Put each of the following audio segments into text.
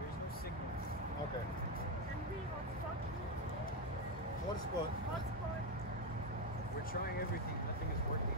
There's no signal. Okay. Can we hotspot? Hotspot? Hotspot. We're trying everything. Nothing is working.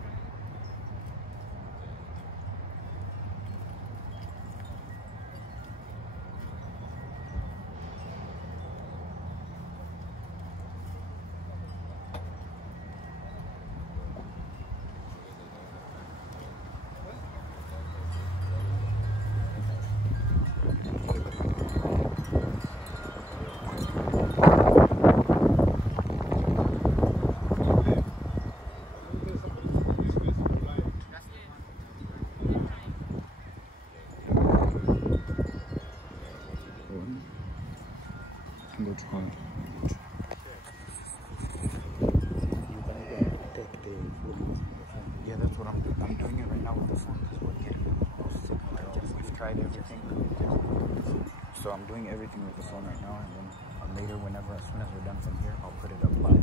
Yeah, that's what I'm doing. I'm doing it right now with the phone because we're getting the most signal. We've tried everything. So I'm doing everything with the phone right now, and then later, whenever, as soon as we're done from here, I'll put it up live.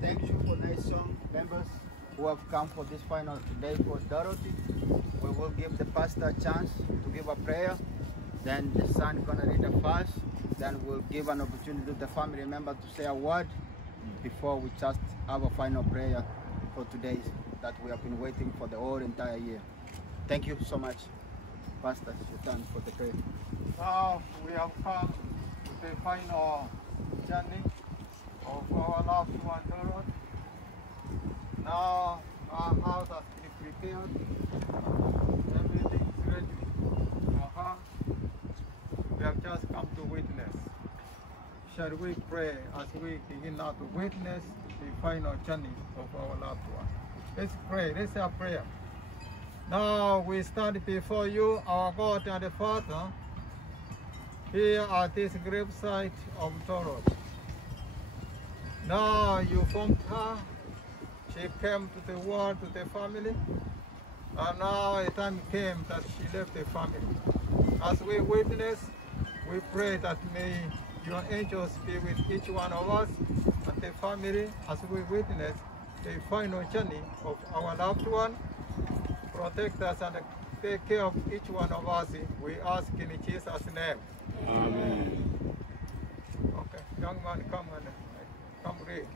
Thank you for nice song, members who have come for this final today for Dorothy. We will give the pastor a chance to give a prayer. Then the son gonna read a fast. Then we'll give an opportunity to the family member to say a word before we just have a final prayer for today that we have been waiting for the whole entire year. Thank you so much, Pastor. It's your turn for the prayer. Now we have come to the final journey of our loved one Dorothy. Now our house has been prepared. Everything is ready for her. We have just come to witness. Shall we pray as we begin now to witness the final journey of our loved one? Let's pray. Let's say a prayer. Now we stand before you, our God and Father, here at this gravesite of Dorothy. Now you formed her. She came to the world, to the family, and now a time came that she left the family. As we witness, we pray that may your angels be with each one of us and the family as we witness the final journey of our loved one. Protect us and take care of each one of us. We ask in Jesus' name. Amen. Okay, young man, come read.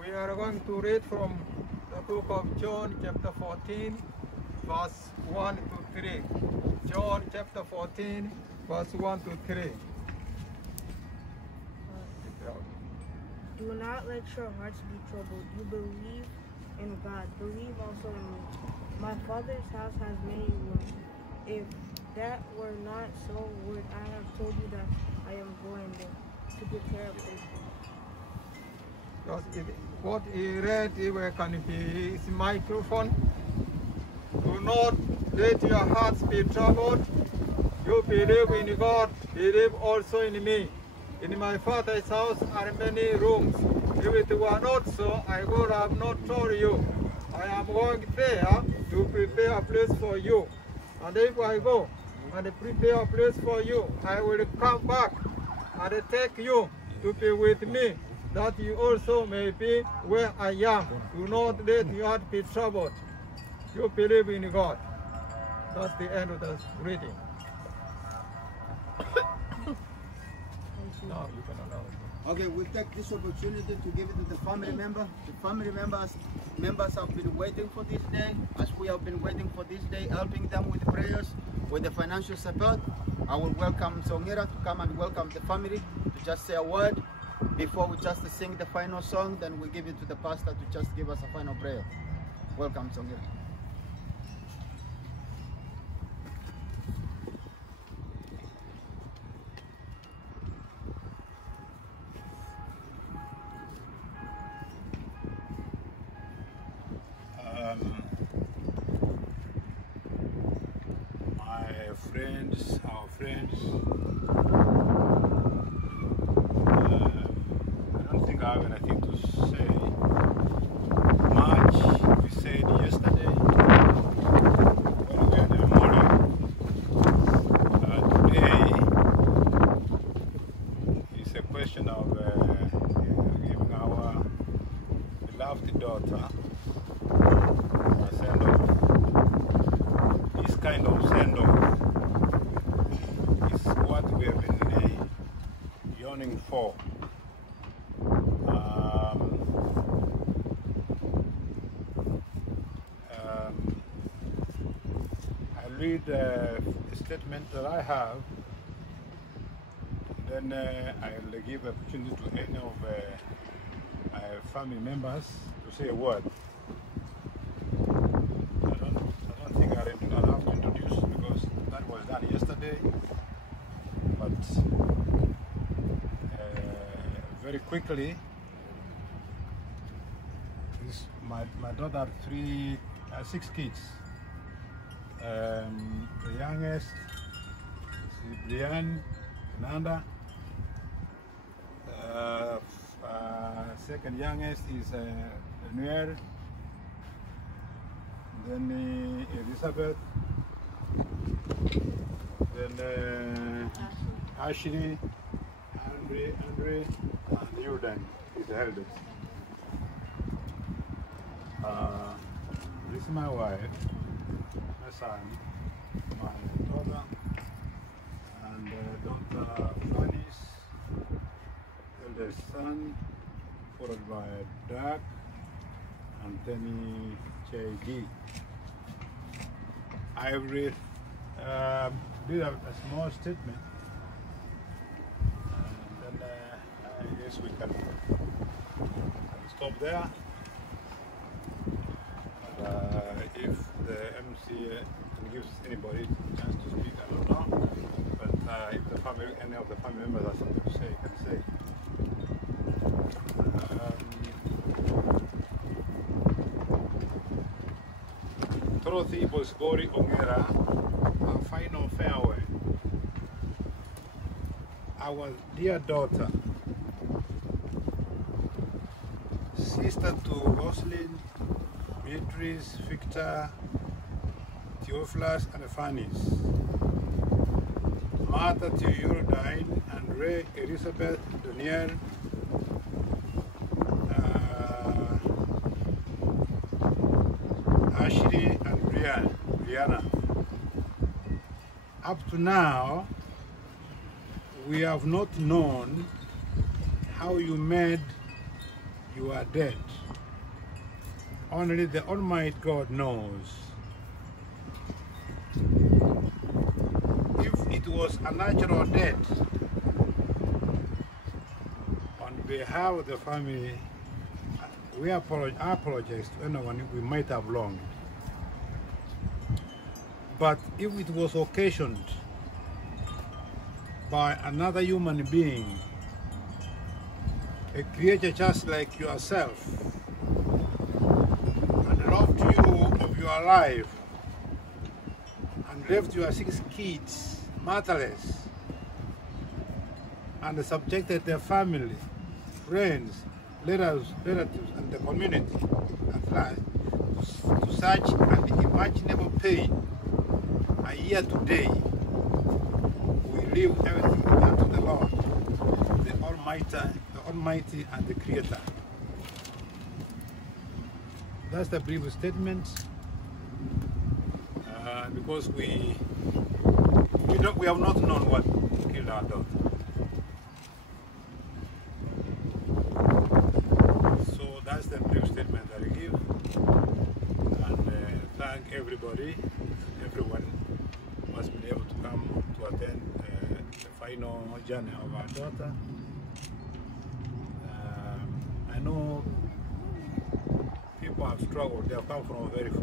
We are going to read from the book of John, chapter 14, verse 1 to 3. John, chapter 14, verse 1 to 3. Do not let your hearts be troubled. You believe in God. Believe also in me. My Father's house has many rooms. If that were not so, would I have told you that I am going there to prepare a place for you? What he read, it can be his microphone. Do not let your hearts be troubled. You believe in God, believe also in me. In my Father's house are many rooms. If it were not so, I would have not told you. I am going there to prepare a place for you. And if I go and prepare a place for you, I will come back and take you to be with me, that you also may be where I am. Do not let your heart be troubled. You believe in God. That's the end of the reading. Now you can allow it. Okay, we take this opportunity to give it to the family member. The family members have been waiting for this day, as we have been waiting for this day, helping them with prayers, with the financial support. I will welcome On'gera to come and welcome the family to just say a word before we just sing the final song. Then we give it to the pastor to just give us a final prayer. Welcome, On'gera. Our friends, I don't think I have anything to say much. We said yesterday when we were in the morning. Today is a question of giving our beloved daughter a send-off. This kind of send-off what we have been yearning for. read a statement that I have. Then I'll give opportunity to any of my family members to say a word. I don't think I'll have to introduce because that was done yesterday. But very quickly, my daughter had 6 kids. The youngest is Brian, Nanda. Second youngest is Nuer. Then Elizabeth. Then Ashley, Andre, and Jordan is the eldest. This is my wife, my son, my daughter, and Dr. Fanny's eldest son, followed by Doug, Anthony J.G. I will do a small statement, and then I guess we can stop there. If the MC gives anybody a chance to speak, I don't know. But if the family, any of the family members have something to say, can say. Dorothy On'gera Final farewell. Our dear daughter, sister to Roslyn, Beatrice, Victor, Theophilus, and Fanny's, Martha to Eurodine, Andre, Elizabeth, Daniel, Ashley, and Brianna. Up to now, we have not known how you made your death. Only the Almighty God knows. If it was a natural death, on behalf of the family, we apologize to anyone we might have wronged. But if it was occasioned by another human being, a creature just like yourself, loved you of your life and left your 6 kids motherless and subjected their family, friends, relatives, and the community at large to such an unimaginable pain. A year today, we leave everything unto the Lord, the Almighty and the Creator. That's the brief statement, because we have not known what killed our daughter. So that's the brief statement that I give, and thank everybody, everyone who has been able to come to attend the final journey of our daughter. I know people have struggled. They have come from very far.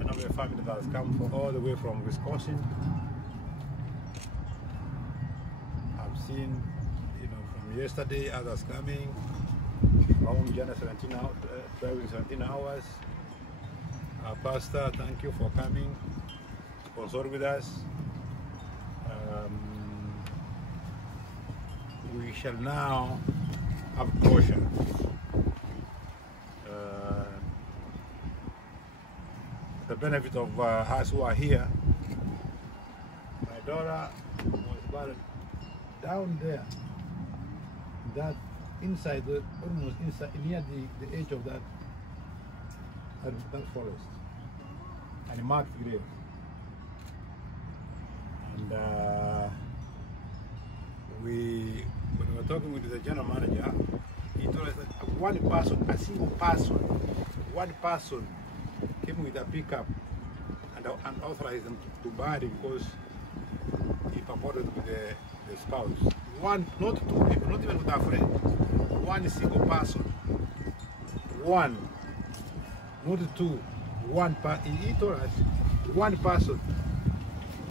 I know a family that has come from all the way from Wisconsin. I've seen, from yesterday, others coming. Long journey, 17 hours, driving 17 hours. Our pastor, thank you for coming, sponsor with us. We shall now have closure. The benefit of us who are here. My daughter was buried down there, that inside, almost inside, near the edge of that forest, and a marked grave. And when we were talking with the general manager, he told us that one person, a single person, one person came with a pickup and authorized them to bury because he purported with the spouse. One, not two people, not even with a friend. One single person. One, not two. One person. He told us one person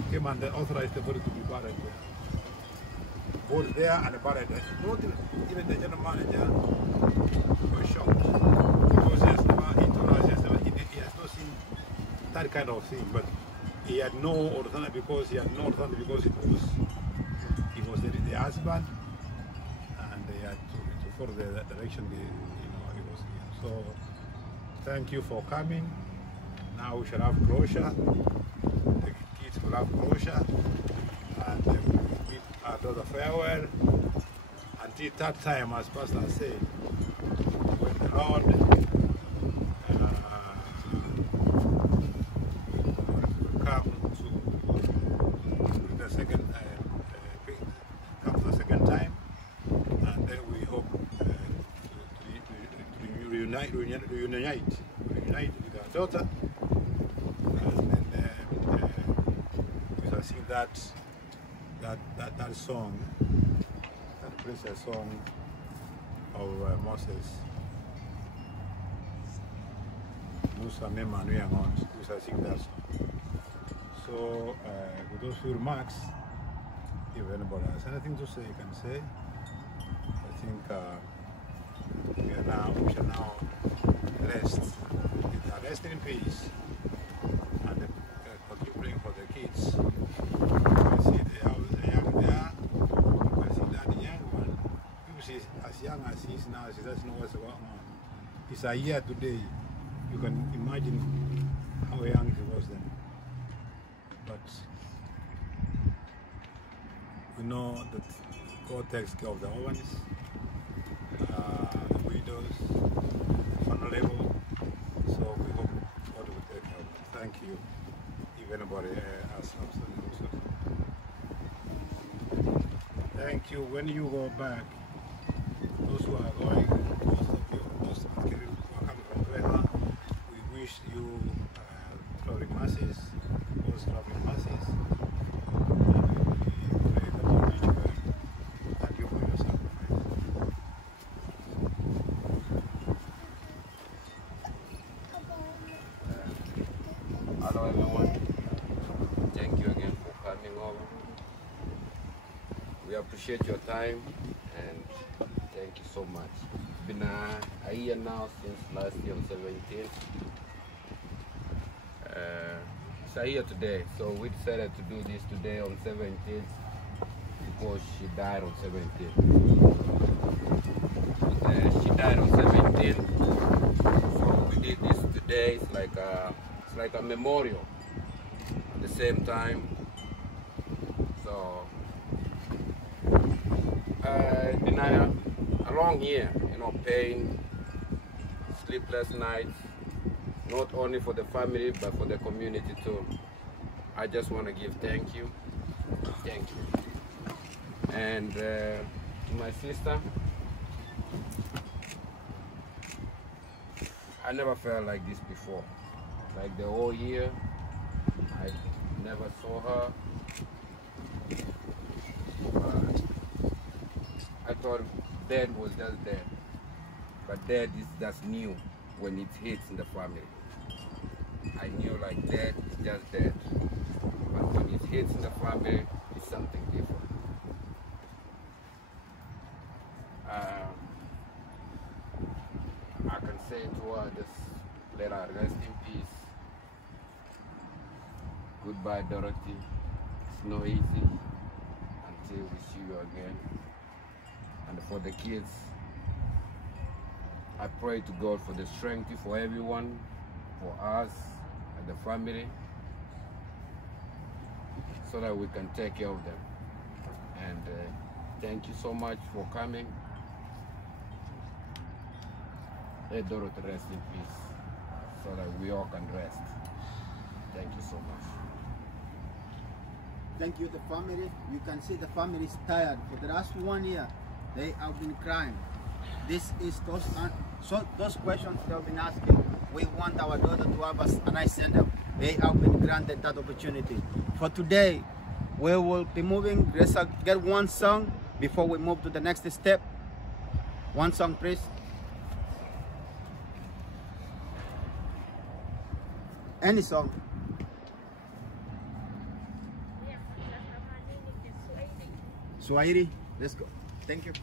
came and authorized the body to be buried there. Both there and buried there. Not even the general manager was shocked because he has never, he told us he has not seen that kind of thing, but he had no alternative because he was the husband, and they had to follow the direction he was in. So thank you for coming. Now we shall have closure. The kids will have closure, and we bid our daughter farewell until that time, as Pastor said, when the Lord will come to the second time, and then we hope to reunite with our daughter, and then we shall sing that song, that precious song of Moses. Musa Mema Nuyangon, we shall sing that song. So with those few remarks, if anybody has anything to say, you can say. I think we shall now rest. Rest in peace. And continue praying for the kids. You see the young there. You see that the young one. People see as young as he is now, she doesn't know what's going on. It's a year today. You can imagine how young he was then. But we know that God takes care of the orphans, the widows, the vulnerable. So we hope God will take care of them. Thank you. If anybody has something to say. Thank you. When you go back, those who are going, those who are coming from Greta, we wish you traveling masses, those traveling masses. Hello everyone, thank you again for coming over. We appreciate your time and thank you so much. It's been a year now since last year on 17th. It's a year today, so we decided to do this today on 17th because she died on 17th. She died on 17th, so we did this today. It's like a memorial at the same time. So it's been a long year, pain, sleepless nights, not only for the family but for the community too. I just want to give thank you. And to my sister, I never felt like this before. Like the whole year, I never saw her. I thought death was just dead. But death is just new when it hits in the family. I knew like death is just death. But when it hits in the family, it's something different. I can say to her, just let her rest in peace. Goodbye, Dorothy. It's not easy until we see you again. And for the kids, I pray to God for the strength for everyone, for us and the family, so that we can take care of them. And thank you so much for coming. Let Dorothy rest in peace, so that we all can rest. Thank you so much. Thank you, the family. You can see the family is tired. For the last 1 year, they have been crying. This is those questions they've been asking. We want our daughter to have a nice send-up. they have been granted that opportunity. For today, we will be moving. Let's get one song before we move to the next step. One song, please. Any song. Swahili. Let's go. Thank you.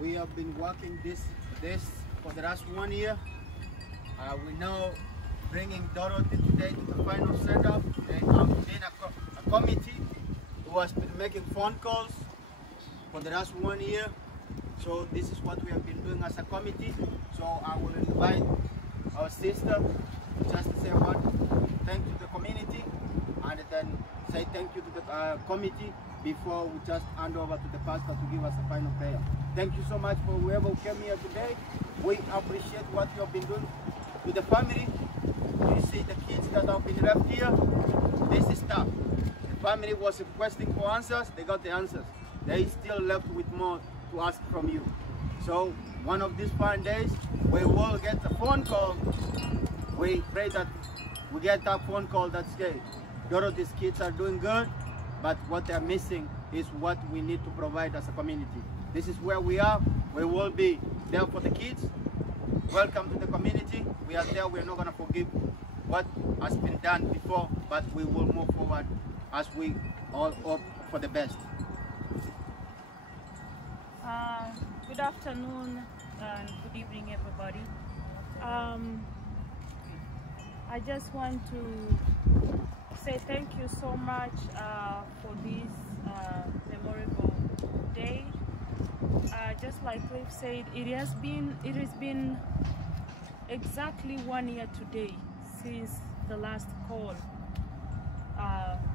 We have been working this for the last 1 year. We now bringing Dorothy today to the final setup. They have been a committee who has been making phone calls for the last 1 year. So this is what we have been doing as a committee. So I will invite our sister just to say one thank you to the community and then say thank you to the committee before we just hand over to the pastor to give us a final prayer. Thank you so much for whoever came here today. We appreciate what you have been doing to the family. You see the kids that have been left here. This is tough. The family was requesting for answers. They got the answers. They still left with more to ask from you. So one of these fine days, we will get a phone call. We pray that we get that phone call that says, Dorothy's kids are doing good, but what they're missing is what we need to provide as a community. This is where we are. We will be there for the kids. Welcome to the community. We are there. We're not going to forgive what has been done before, but we will move forward as we all hope for the best. Good afternoon and good evening, everybody. I just want to say thank you so much for this memorable day. Just like Cliff said, it has been exactly 1 year today since the last call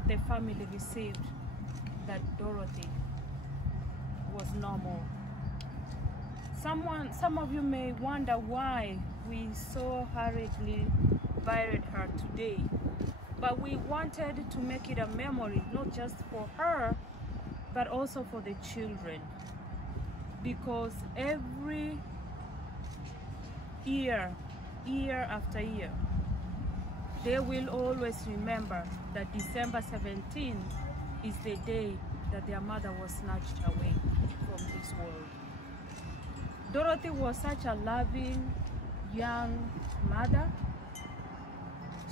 the family received that Dorothy was normal. Some of you may wonder why we so hurriedly buried her today, but we wanted to make it a memory, not just for her, but also for the children, because every year after year, they will always remember that December 17 is the day that their mother was snatched away from this world. Dorothy was such a loving young mother.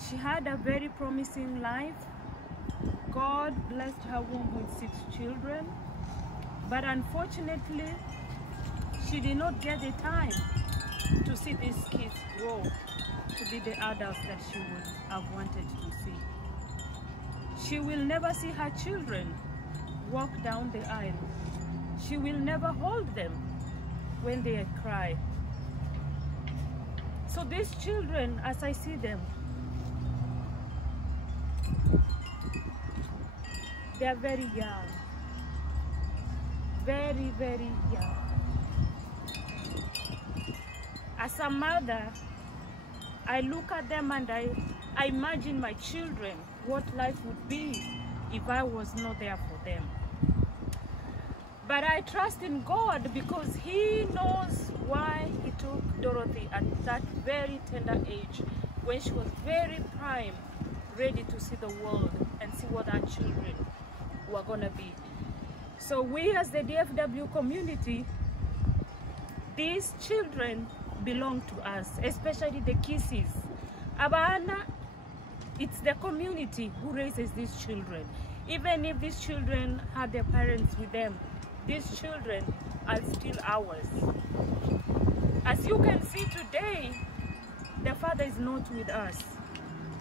She had a very promising life. God blessed her womb with 6 children, but unfortunately, she did not get the time to see these kids grow to be the adults that she would have wanted to see. She will never see her children walk down the aisle. She will never hold them when they cry. So these children, as I see them, they are very young, very, very young. As a mother, I look at them and I imagine my children, what life would be if I was not there for them. But I trust in God because He knows why He took Dorothy at that very tender age, when she was very prime, ready to see the world and see what our children were going to be. So we as the DFW community, these children belong to us, especially the kisses. Abana, it's the community who raises these children. Even if these children had their parents with them, these children are still ours. As you can see today, the father is not with us.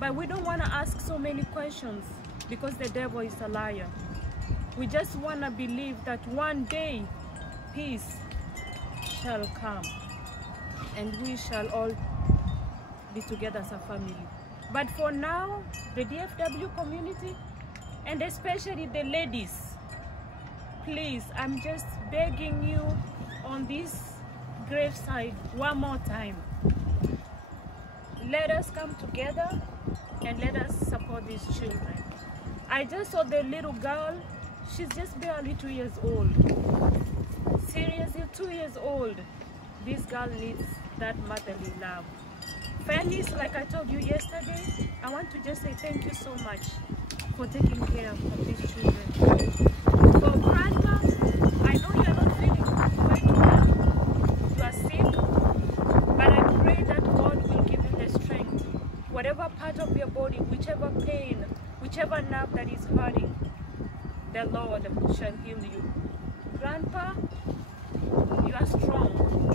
But we don't want to ask so many questions because the devil is a liar. We just want to believe that one day peace shall come and we shall all be together as a family. But for now, the DFW community, and especially the ladies, please, I'm just begging you on this graveside one more time. Let us come together and let us support these children. I just saw the little girl. She's just barely 2 years old. Seriously, 2 years old. This girl needs that motherly love. Fanny's, like I told you yesterday, I want to just say thank you so much for taking care of these children. For Grandma, I know you're not feeling quite well. You are sick, but I pray that God will give you the strength. Whatever part of your body, whichever pain, whichever nerve that is hurting, the Lord shall heal you. Grandpa, you are strong.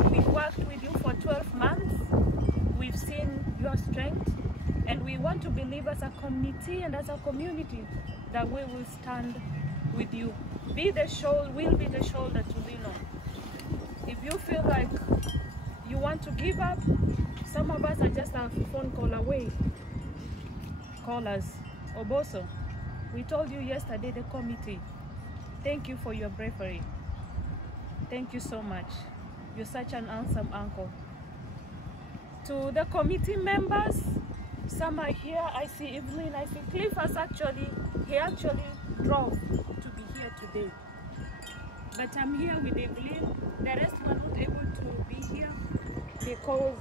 We've worked with you for 12 months. We've seen your strength, and we want to believe as a community and as a community that we will stand with you. We'll be the shoulder to lean on. If you feel like you want to give up, some of us are just a phone call away. Call us. Oboso, we told you yesterday, the committee, thank you for your bravery. Thank you so much. You're such an handsome uncle. To the committee members, some are here. I see Evelyn, I see Cliff he actually drove to be here today. But I'm here with Evelyn. The rest were not able to be here because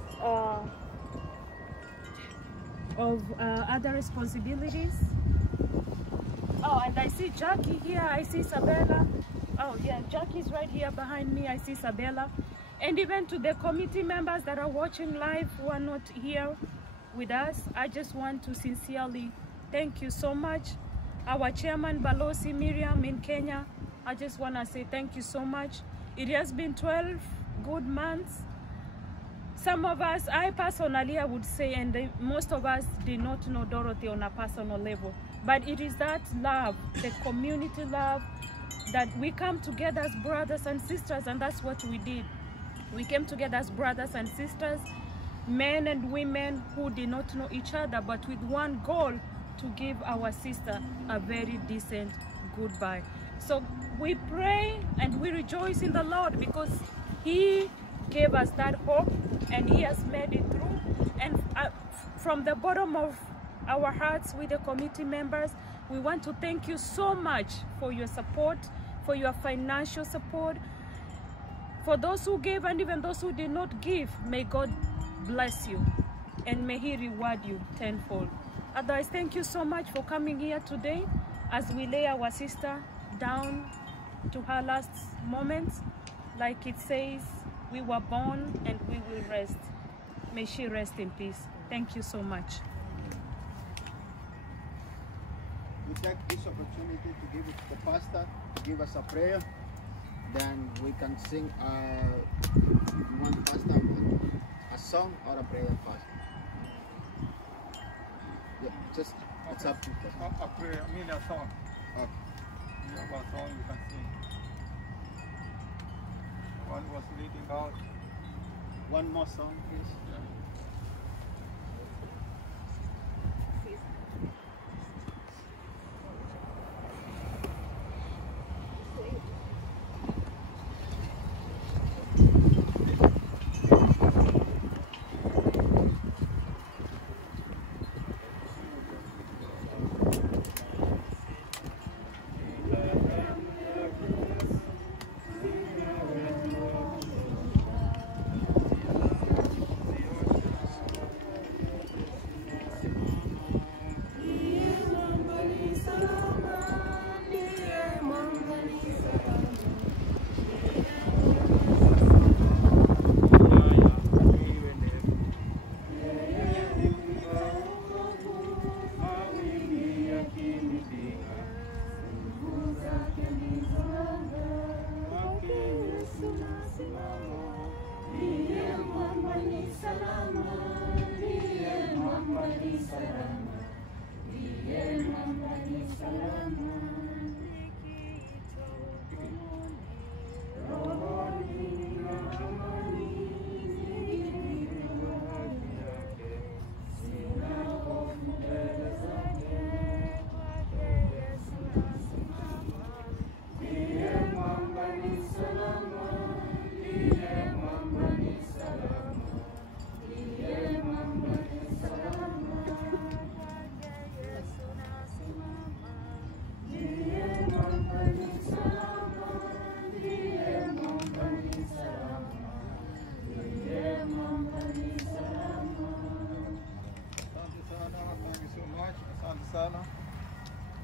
of other responsibilities. Oh, and I see Jackie here, I see Isabella. Oh yeah, Jackie's right here behind me, I see Isabella. And even to the committee members that are watching live who are not here with us, I just want to sincerely thank you so much. Our chairman, Balosi Miriam in Kenya, I just want to say thank you so much. It has been 12 good months. Some of us, I personally, I would say, and most of us did not know Dorothy on a personal level. But it is that love, the community love, that we come together as brothers and sisters, and that's what we did. We came together as brothers and sisters, men and women who did not know each other, but with one goal, to give our sister a very decent goodbye. So we pray and we rejoice in the Lord because He gave us that hope and He has made it through. And from the bottom of our hearts with the committee members, we want to thank you so much for your support, for your financial support. For those who gave and even those who did not give, may God bless you and may He reward you tenfold. Otherwise, thank you so much for coming here today as we lay our sister down to her last moments. Like it says, we were born and we will rest. May she rest in peace. Thank you so much. We take this opportunity to give it to the pastor, to give us a prayer. Then we can sing, if you want the pastor, a song or a prayer first. Yeah, just, it's up to you. A prayer, I mean a song. Okay. You have a song you can sing. One was leading out. One more song, please.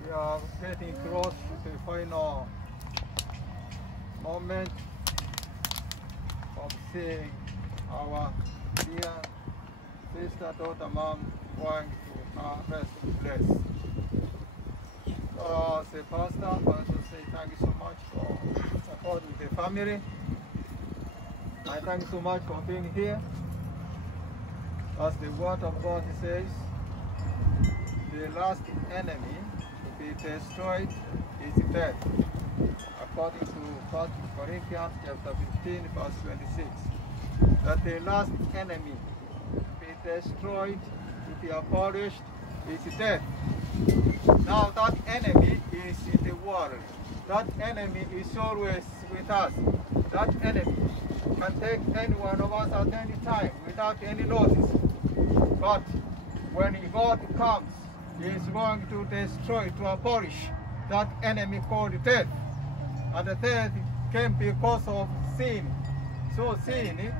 We are getting close to the final moment of seeing our dear sister, daughter, mom going to her resting place. So as a pastor, I want to say thank you so much for supporting the family. I thank you so much for being here. As the word of God says, the last enemy to be destroyed is death, according to 1 Corinthians chapter 15, verse 26. That the last enemy to be destroyed, to be abolished, is death. Now that enemy is in the world. That enemy is always with us. That enemy can take any one of us at any time without any notice. But when God comes, He is going to destroy, to abolish that enemy called death. And the death came because of sin. So sin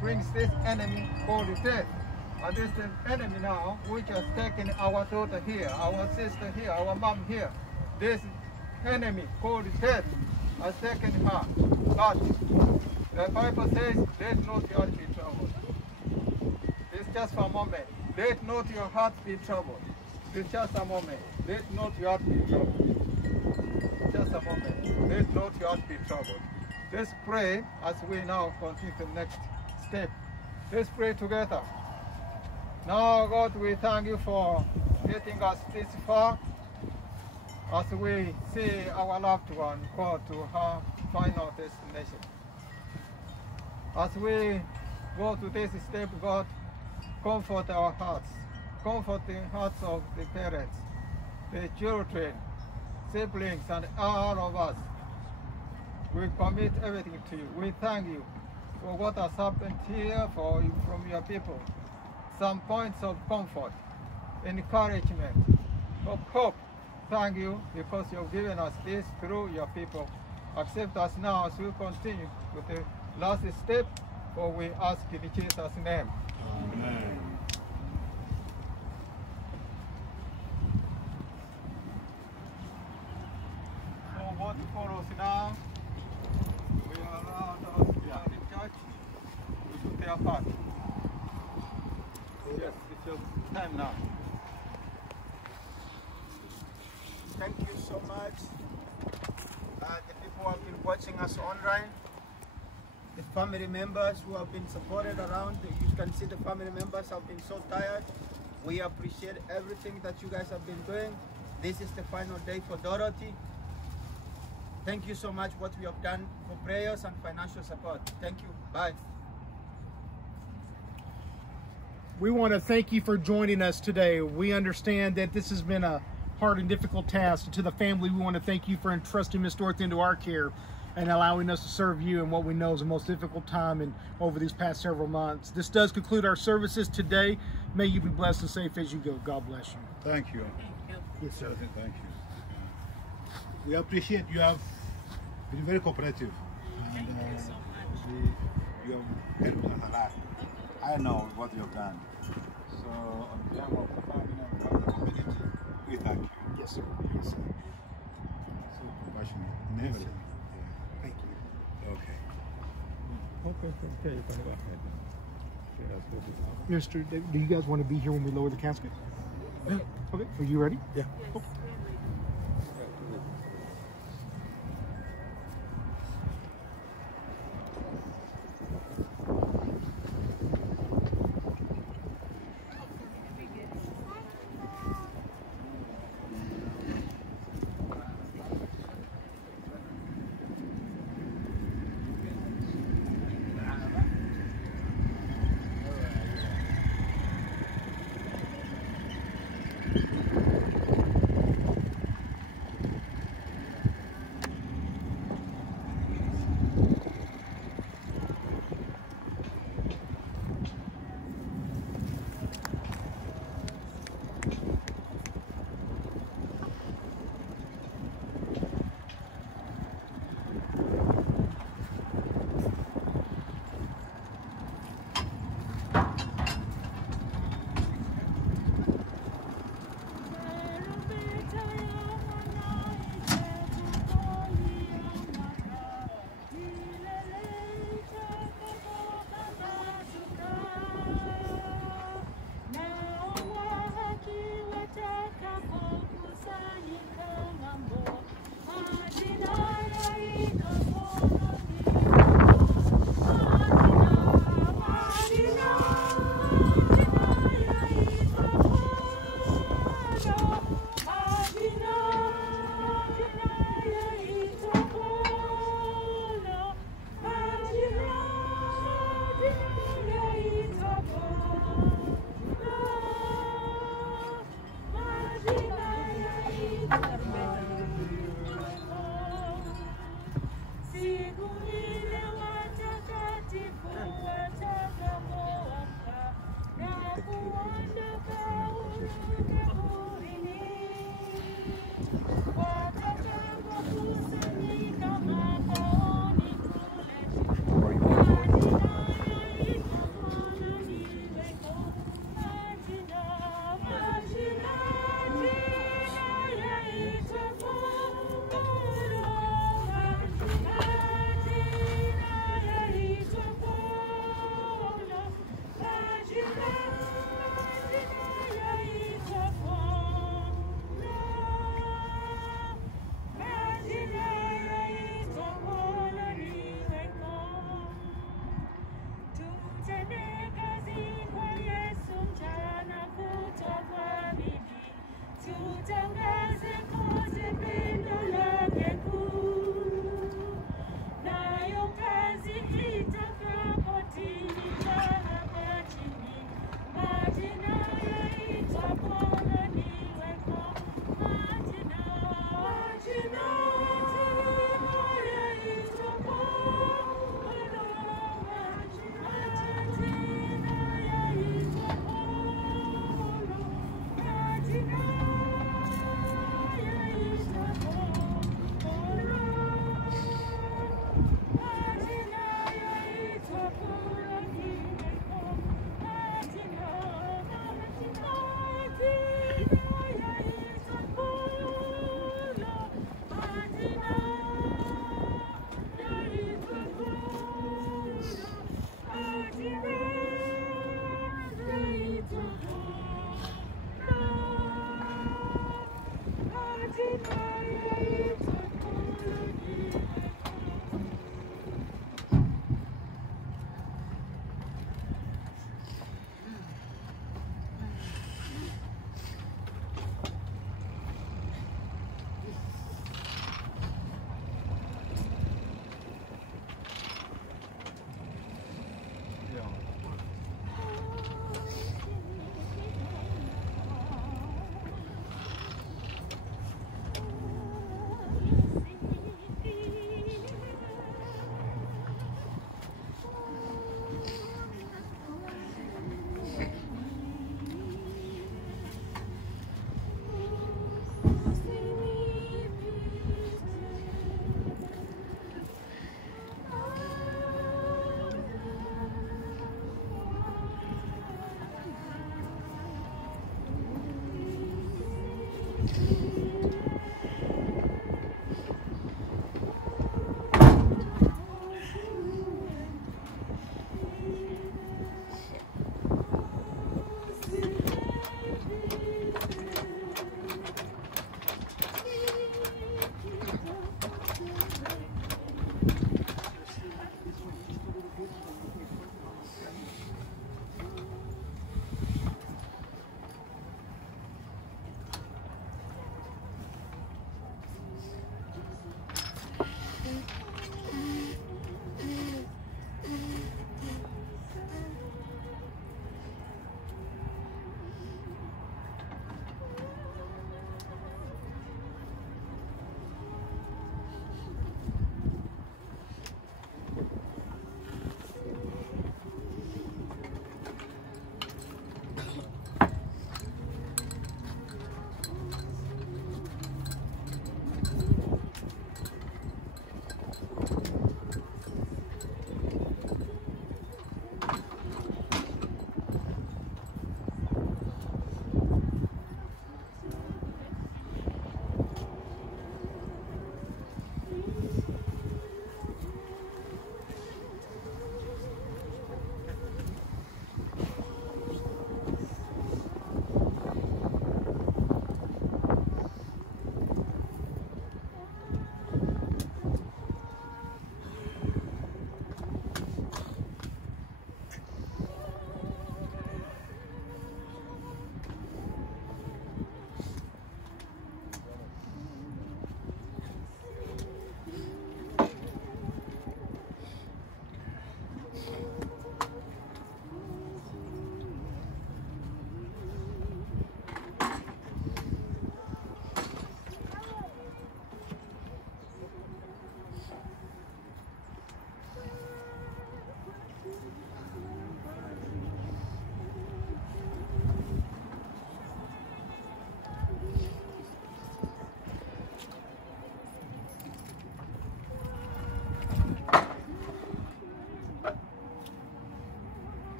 brings this enemy called death. And this enemy now, which has taken our daughter here, our sister here, our mom here, this enemy called death has taken her. But the Bible says, let not your heart be troubled. It's just for a moment. Let not your heart be troubled. It's just a moment. Let not your heart be troubled. Just a moment. Let not your heart be troubled. Let's pray as we now continue to the next step. Let's pray together. Now, God, we thank you for getting us this far as we see our loved one go to her final destination. As we go to this step, God, comfort our hearts, comfort the hearts of the parents, the children, siblings, and all of us. We commit everything to you. We thank you for what has happened here from your people. Some points of comfort, encouragement, of hope. Thank you because you've given us this through your people. accept us now as we continue with the last step, for we ask in Jesus' name. Amen. So what follows now, we are around us here in church, we should take a part. Yes, it's your time now. Thank you so much. The people who have been watching us online, the family members who have been supported around, you can see the family members have been so tired. We appreciate everything that you guys have been doing. This is the final day for Dorothy. Thank you so much what we have done for prayers and financial support. Thank you. Bye. We want to thank you for joining us today. We understand that this has been a hard and difficult task. To the family, we want to thank you for entrusting Miss Dorothy into our care and allowing us to serve you in what we know is the most difficult time in over these past several months. This does conclude our services today. May you be blessed and safe as you go. God bless you. Thank you. Yes, sir. Thank you. We appreciate you have been very cooperative. And, you have helped us a lot. I know what you have done. So on behalf of the family and the community, we thank you. Yes, sir. Yes, sir. So compassionate. Never. Yes, Yeah. Thank you. Okay. Okay, you can go ahead. Mr. Do you guys want to be here when we lower the casket? Yeah. Okay. Are you ready? Yeah. Okay.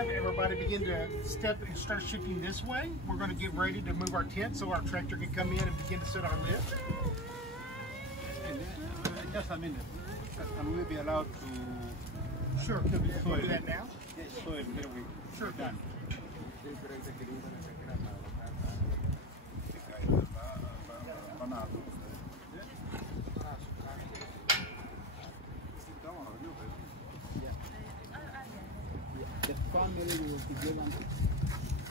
have everybody begin to step and start shifting this way. We're going to get ready to move our tent so our tractor can come in and begin to set our lift. Just a minute. Can we be allowed to... Sure, can we do that now? Soil, then we... Sure. Done. The family will be given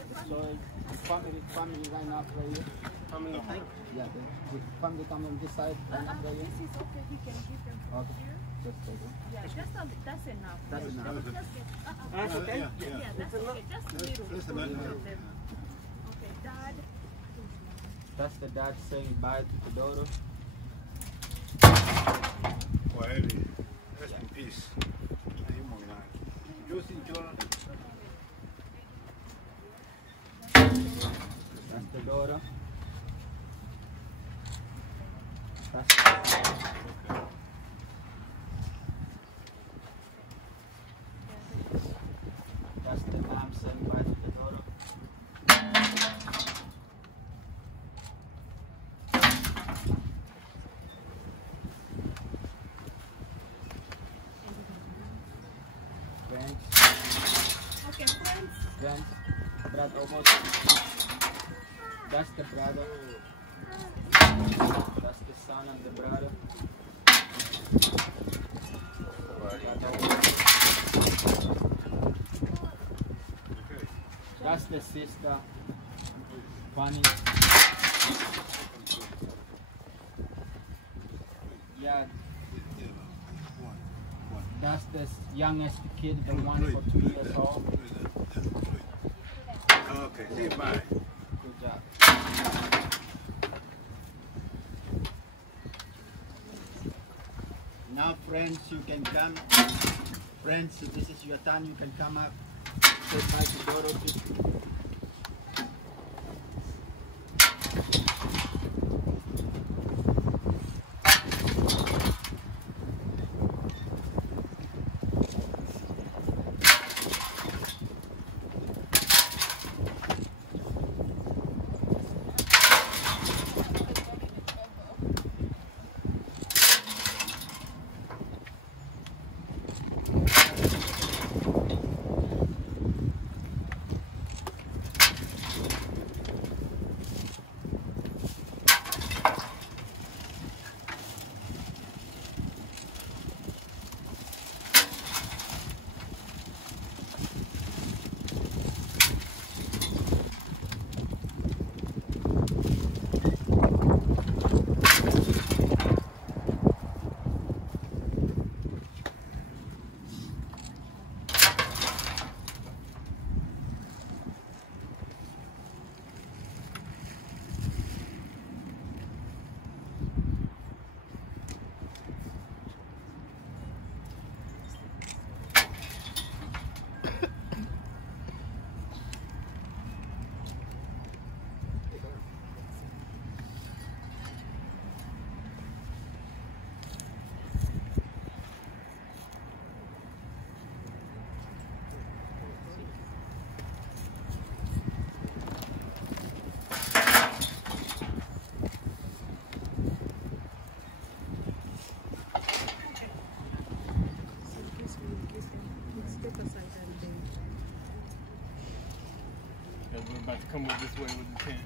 the soil. The family line up right here. Family tank? Yeah, the family come on this side, line up right here. This is okay, he can give them from Okay. here. Just take it. Yeah, that's enough. That's enough. Just get, That's okay? yeah, that's okay. Just a little That's for enough. each of them. Okay, Dad. That's the dad saying bye to the daughter. Kwaheri. Rest in peace. Josie, John. That's the daughter. That's the daughter. That's the mom saying bye to the daughter. Friends, Okay, friends. friends, brother almost. That's the brother. That's the son of the brother. That's the sister. Funny. Yeah. That's the youngest kid, the one for 2 years old. Okay, say bye. Good job. Now, friends, you can come. Friends, this is your time. You can come up. Say bye to Dorothy. We're about to come up this way with the tent.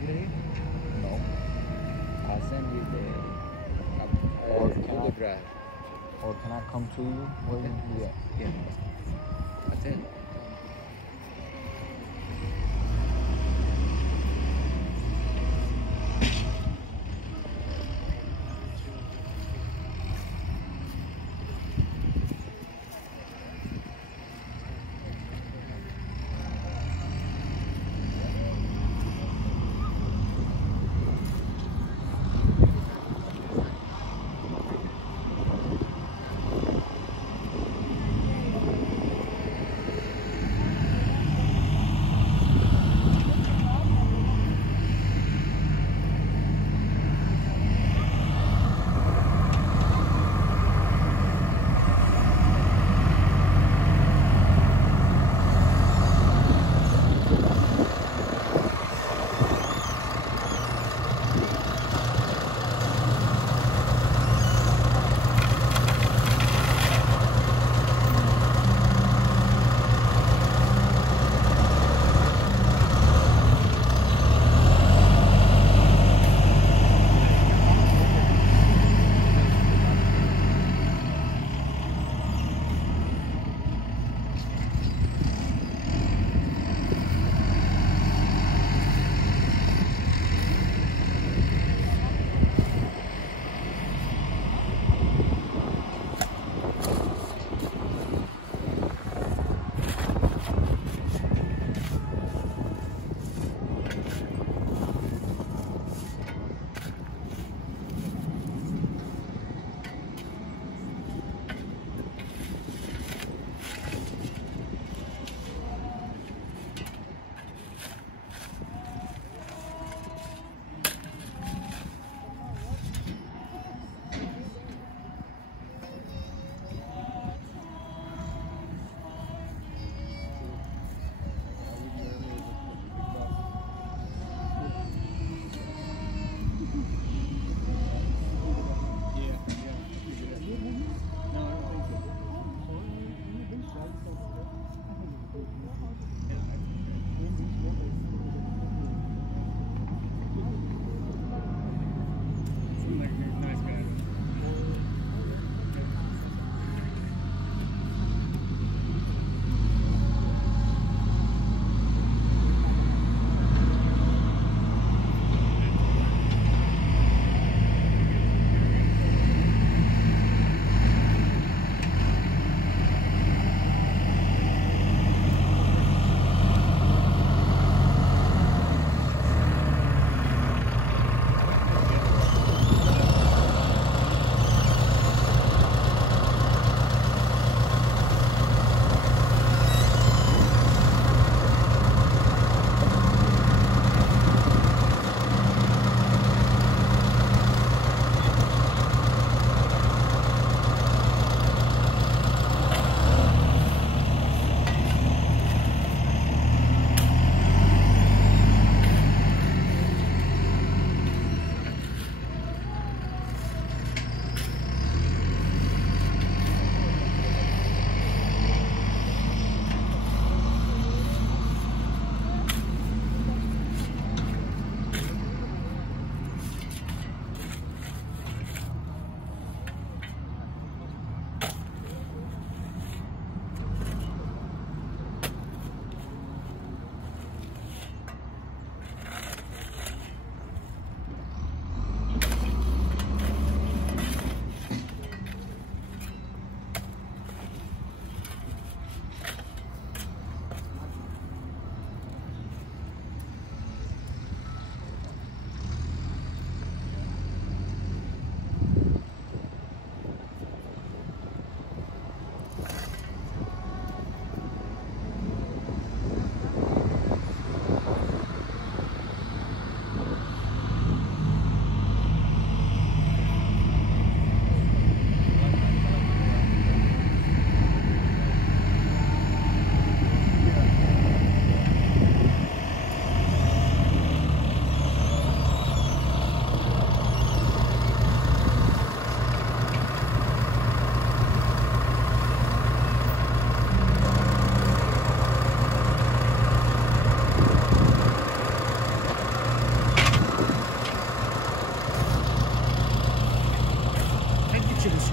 today? No. I'll send you the Or can I- photograph. Or can I come to you? Where you be at? Yeah. That's it.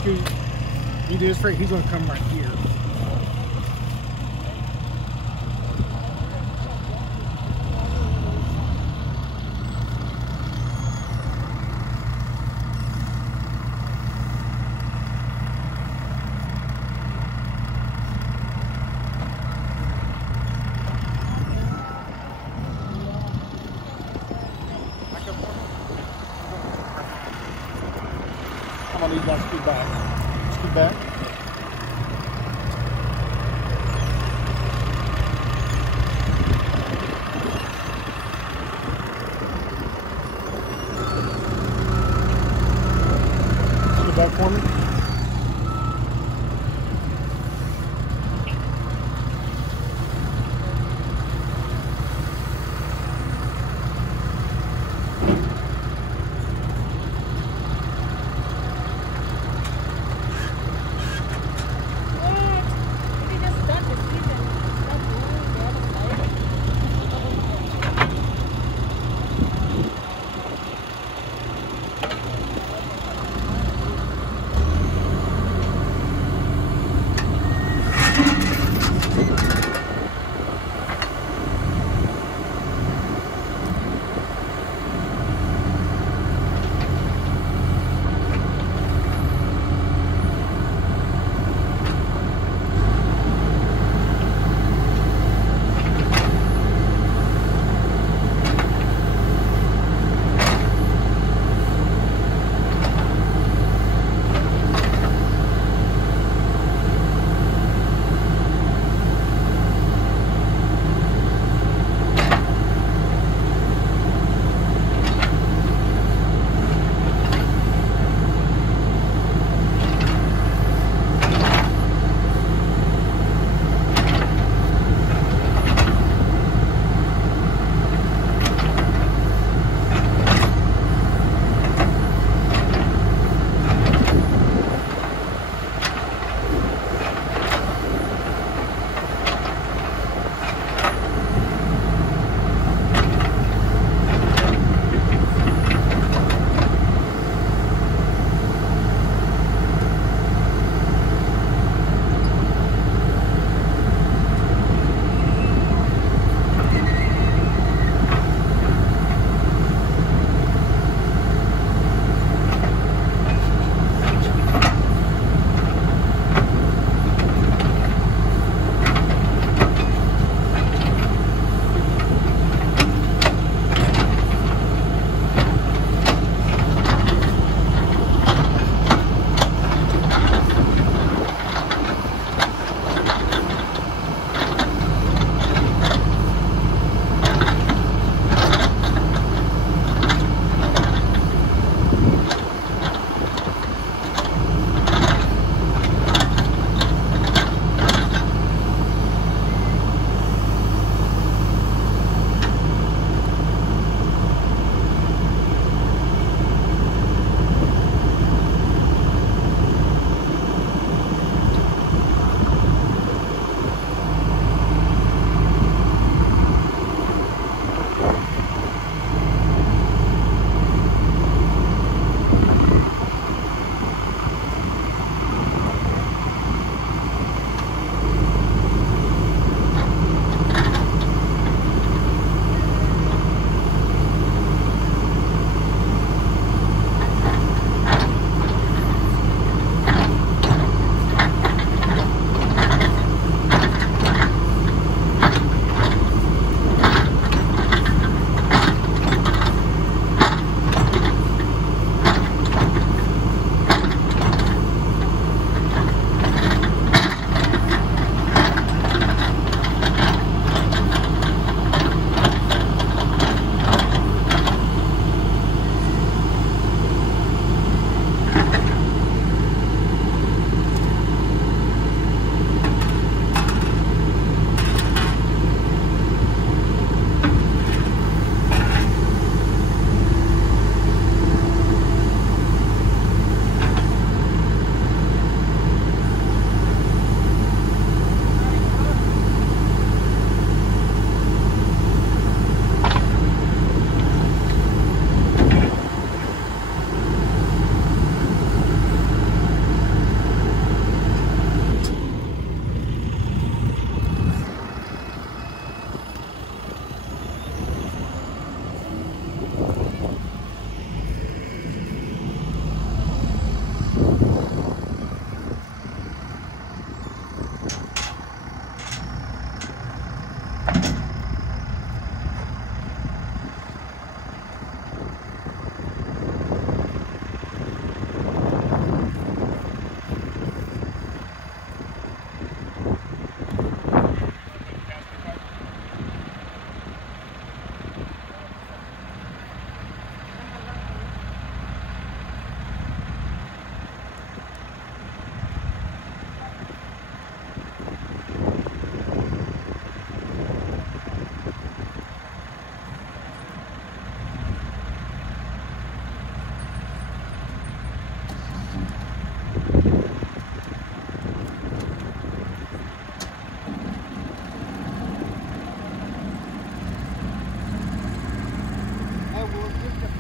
scoot. You do this for he's gonna come right here. I'm gonna need that scoot back. Scoot back. Scoot back for me.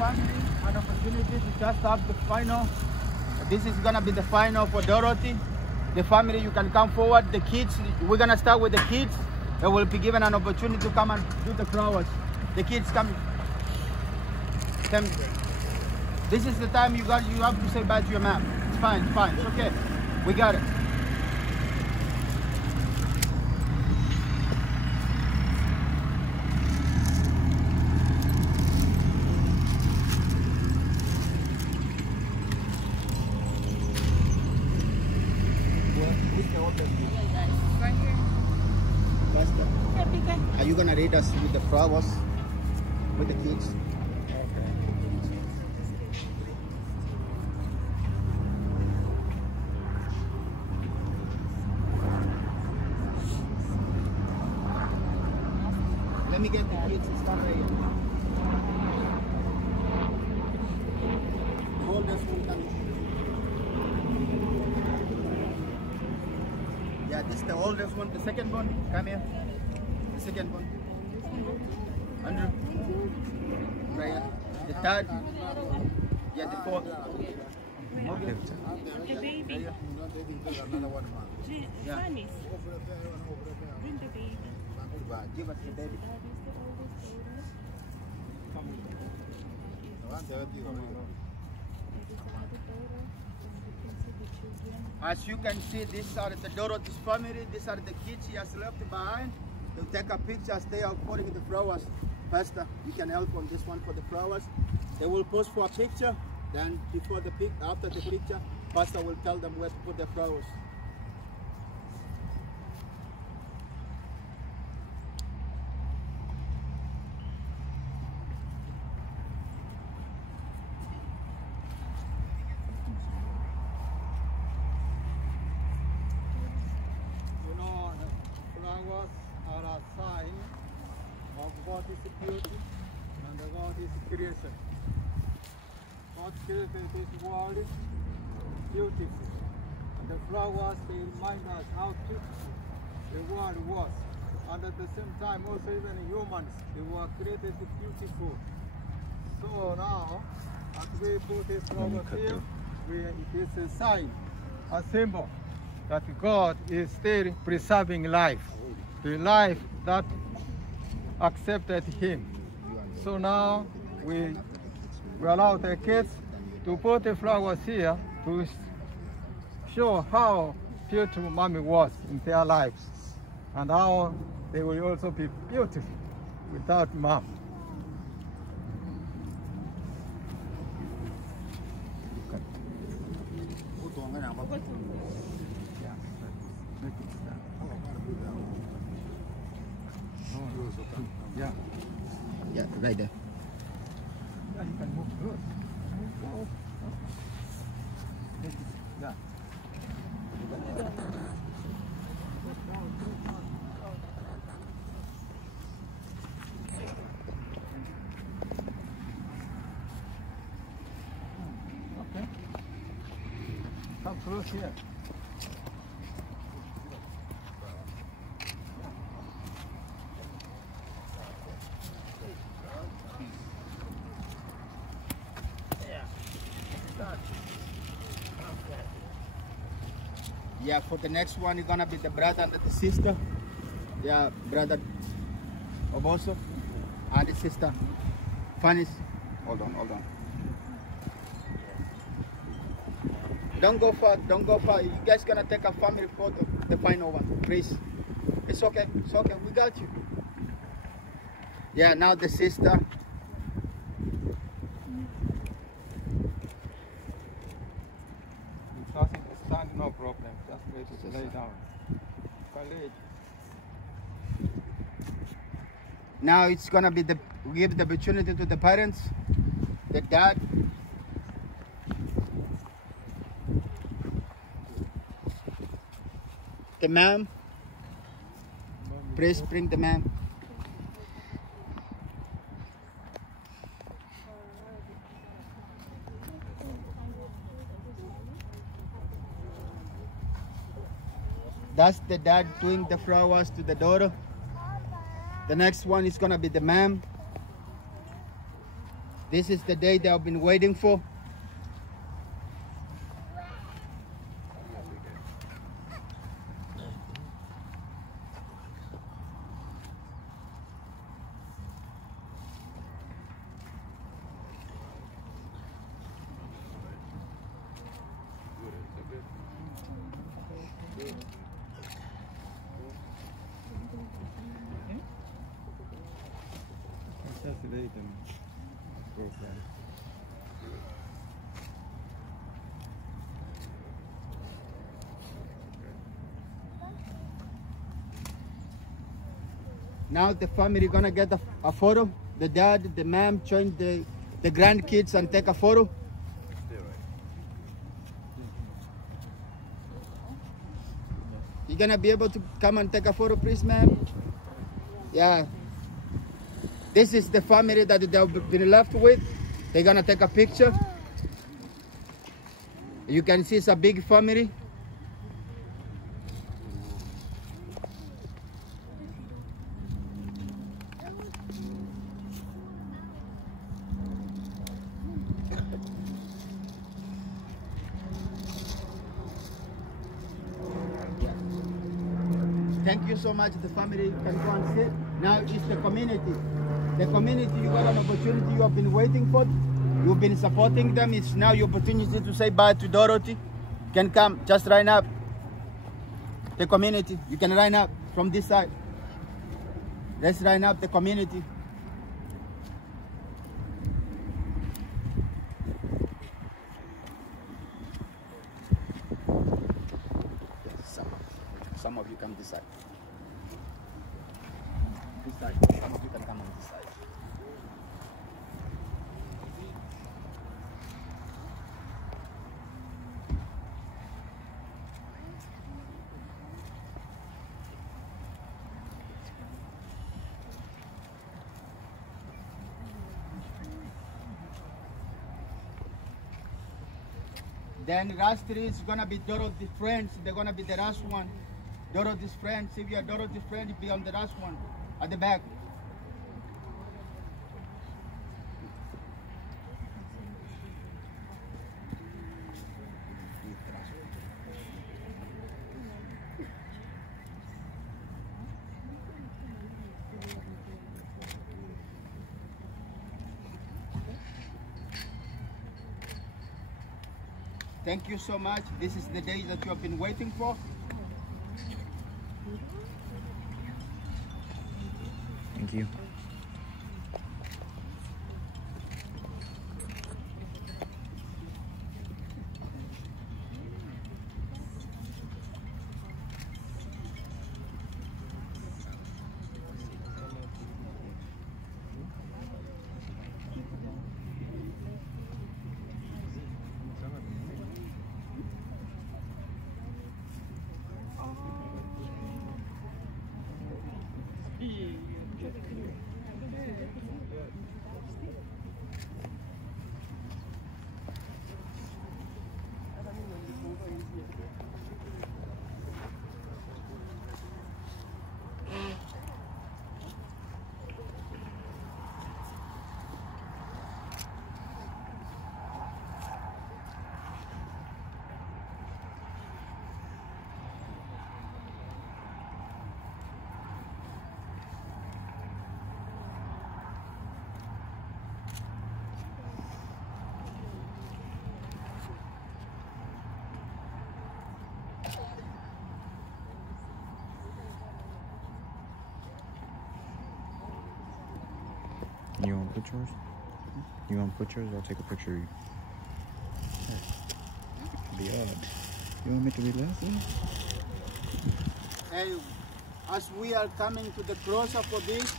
family an opportunity to just have the final. This is gonna be the final for Dorothy. The family, you can come forward. The kids, we're gonna start with the kids. They will be given an opportunity to come and do the flowers. The kids come. This is the time you have to say bye to your mom. It's fine, it's okay. We got it. Right here. Pastor, are you gonna read us with the flowers with the kids? Let me get the kids to start right here. Hold this one. Yeah, this is the oldest one. The second one, come here. The second one. Andrew. Right here. The third. Yeah, the fourth. The baby. Yeah. Bring the baby. Give us the baby. As you can see, these are the Dorothy's family. These are the kids he has left behind. They'll take a picture as they are putting the flowers. Pastor, you can help on this one for the flowers. They will pose for a picture. Then after the picture, Pastor will tell them where to put the flowers. Are a sign of what is beauty and what is creation. God created this world beautiful, and the flowers, they remind us how beautiful the world was. And at the same time, also even humans, they were created beautiful. So now, as we put this flower here, it is a sign, a symbol that God is still preserving life. The life that accepted him. So now we allow the kids to put the flowers here to show how beautiful mommy was in their lives and how they will also be beautiful without mom. Yeah, right there. Yeah, you can move good. Yeah. Okay. Come close here. Yeah, for the next one, it's gonna be the brother and the sister. Yeah, brother Abagusii and the sister Fanis. Hold on. Don't go far. You guys gonna take a family photo, the final one, please. It's okay, we got you. Yeah, now the sister. Stand, no problem. Just wait to lay down. Now it's gonna be we give the opportunity to the parents, the dad, the mom. Please bring the mom. That's the dad doing the flowers to the daughter. The next one is gonna be the mom. This is the day they have been waiting for. Now the family gonna get a photo. The dad, the mom, join the grandkids and take a photo. You gonna be able to come and take a photo, please, ma'am? Yeah. This is the family that they've been left with. They're gonna take a picture. You can see it's a big family. Thank you so much. The family can go and sit. Now it's the community. The community, you got an opportunity you have been waiting for. You've been supporting them. It's now your opportunity to say bye to Dorothy. You can come, just line up. The community, you can line up from this side. Let's line up the community. Some of you come this side. This side. Some of you can come on this side. Then last three is gonna be Dorothy's friends. They're gonna be the last one. Dorothy's friends. If you're Dorothy's friend, be on the last one at the back. Thank you so much. This is the day that you have been waiting for. Thank you. You want to put yours? You want to put yours? I'll take a picture of you. Be odd. You want me to be last? Hey, as we are coming to the closure for this,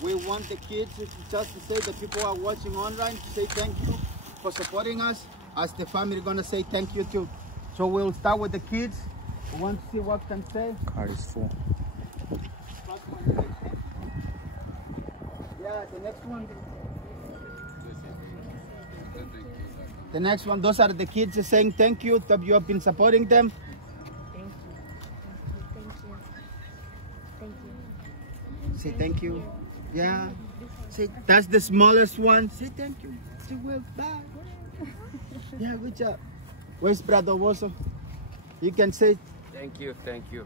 we want the kids just to say, the people who are watching online, to say thank you for supporting us. As the family gonna say thank you too. So we'll start with the kids. We want to see what can say. Card is full. Yeah, the next one. The next one, those are the kids saying thank you that you have been supporting them. Thank you. Thank you. Thank you. Say thank you. Yeah. Say, that's the smallest one. Say thank you. Say well, bye. Yeah, good job. Where's Brother Woso? You can say. Thank you, thank you.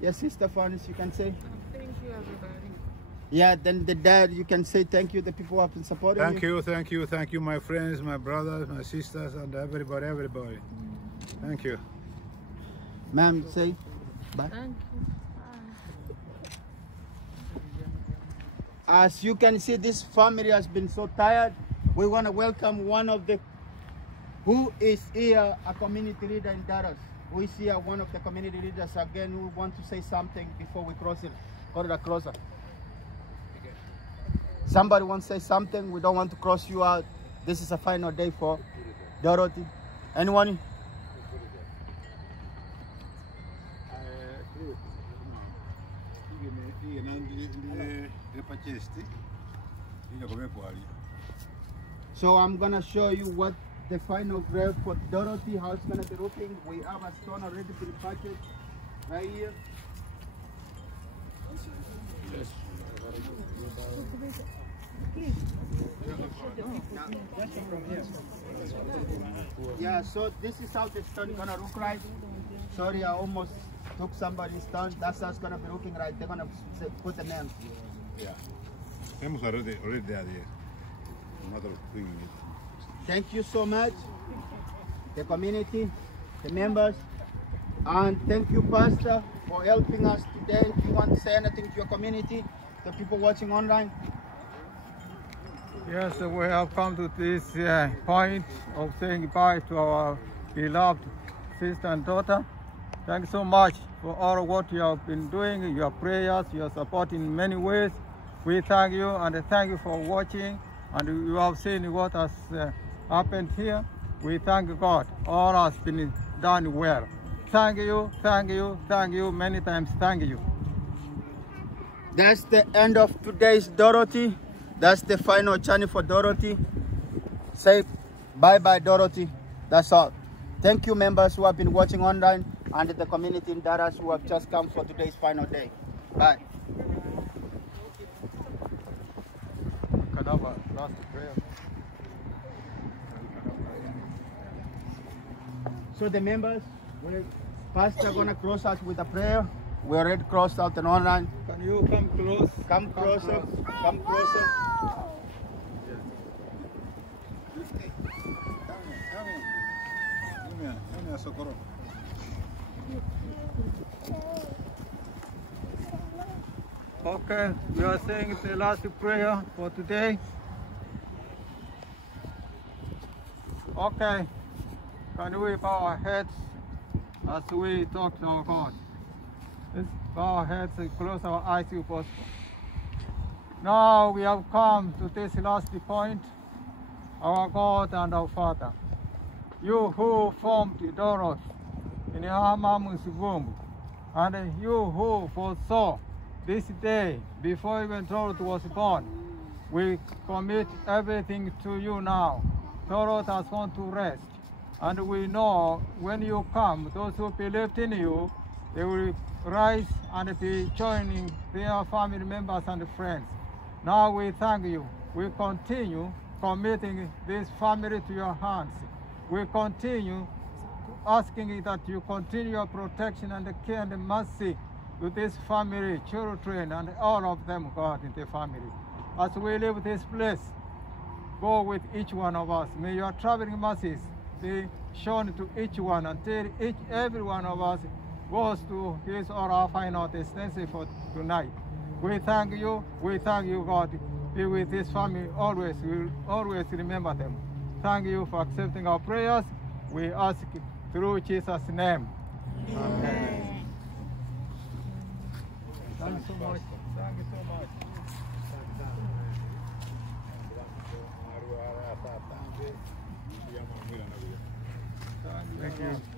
Yes, Sister Furnace, you can say. Thank you, everybody. Yeah, then the dad, you can say thank you, the people who have been supporting you. Thank you, my friends, my brothers, my sisters, and everybody. Thank you. Ma'am, say bye. Thank you. As you can see, this family has been so tired. We want to welcome one of the, who is here, a community leader in Dallas. Who is here, one of the community leaders again, who want to say something before we cross it, closer. Somebody wants to say something. We don't want to cross you out. This is a final day for Dorothy. Anyone? So I'm gonna show you what the final grave for Dorothy, how it's gonna be looking. We have a stone already been packaged right here. Yeah, so this is how the stone gonna look like. Sorry, I almost took somebody's stone. That's how it's gonna be looking like. They're gonna put the names. Yeah. Hemos already there. Thank you so much, the community, the members, and thank you, Pastor, for helping us today. If you want to say anything to your community, the people watching online. Yes, we have come to this point of saying goodbye to our beloved sister and daughter. Thanks so much for all what you have been doing, your prayers, your support in many ways. We thank you and thank you for watching, and you have seen what has happened here. We thank God. All has been done well. Thank you, many times thank you. That's the end of today's Dorothy. That's the final journey for Dorothy. Say bye-bye, Dorothy. That's all. Thank you, members who have been watching online and the community in Dallas who have just come for today's final day. Bye. So the members, Pastor gonna close us with a prayer. We already crossed out and online. Can you come close? Come closer. Come closer. Okay, we are saying the last prayer for today. Okay, can we bow our heads as we talk to our God? Let's bow our heads and close our eyes if possible. Now we have come to this last point, our God and our Father. You who formed Dorothy in her mom's womb, and you who foresaw this day before even Dorothy was born, we commit everything to you now. Dorothy has gone to rest, and we know when you come, those who believed in you, they will rise and be joining their family members and friends. Now we thank you. We continue committing this family to your hands. We continue asking that you continue your protection and care and mercy to this family, children, and all of them, God, in the family. As we leave this place, go with each one of us. May your traveling mercies be shown to each one until every one of us goes to his or our final destination for tonight. We thank you, God. Be with this family always. We will always remember them. Thank you for accepting our prayers. We ask through Jesus' name. Amen. Thank you so much. Thank you so much. Thank you.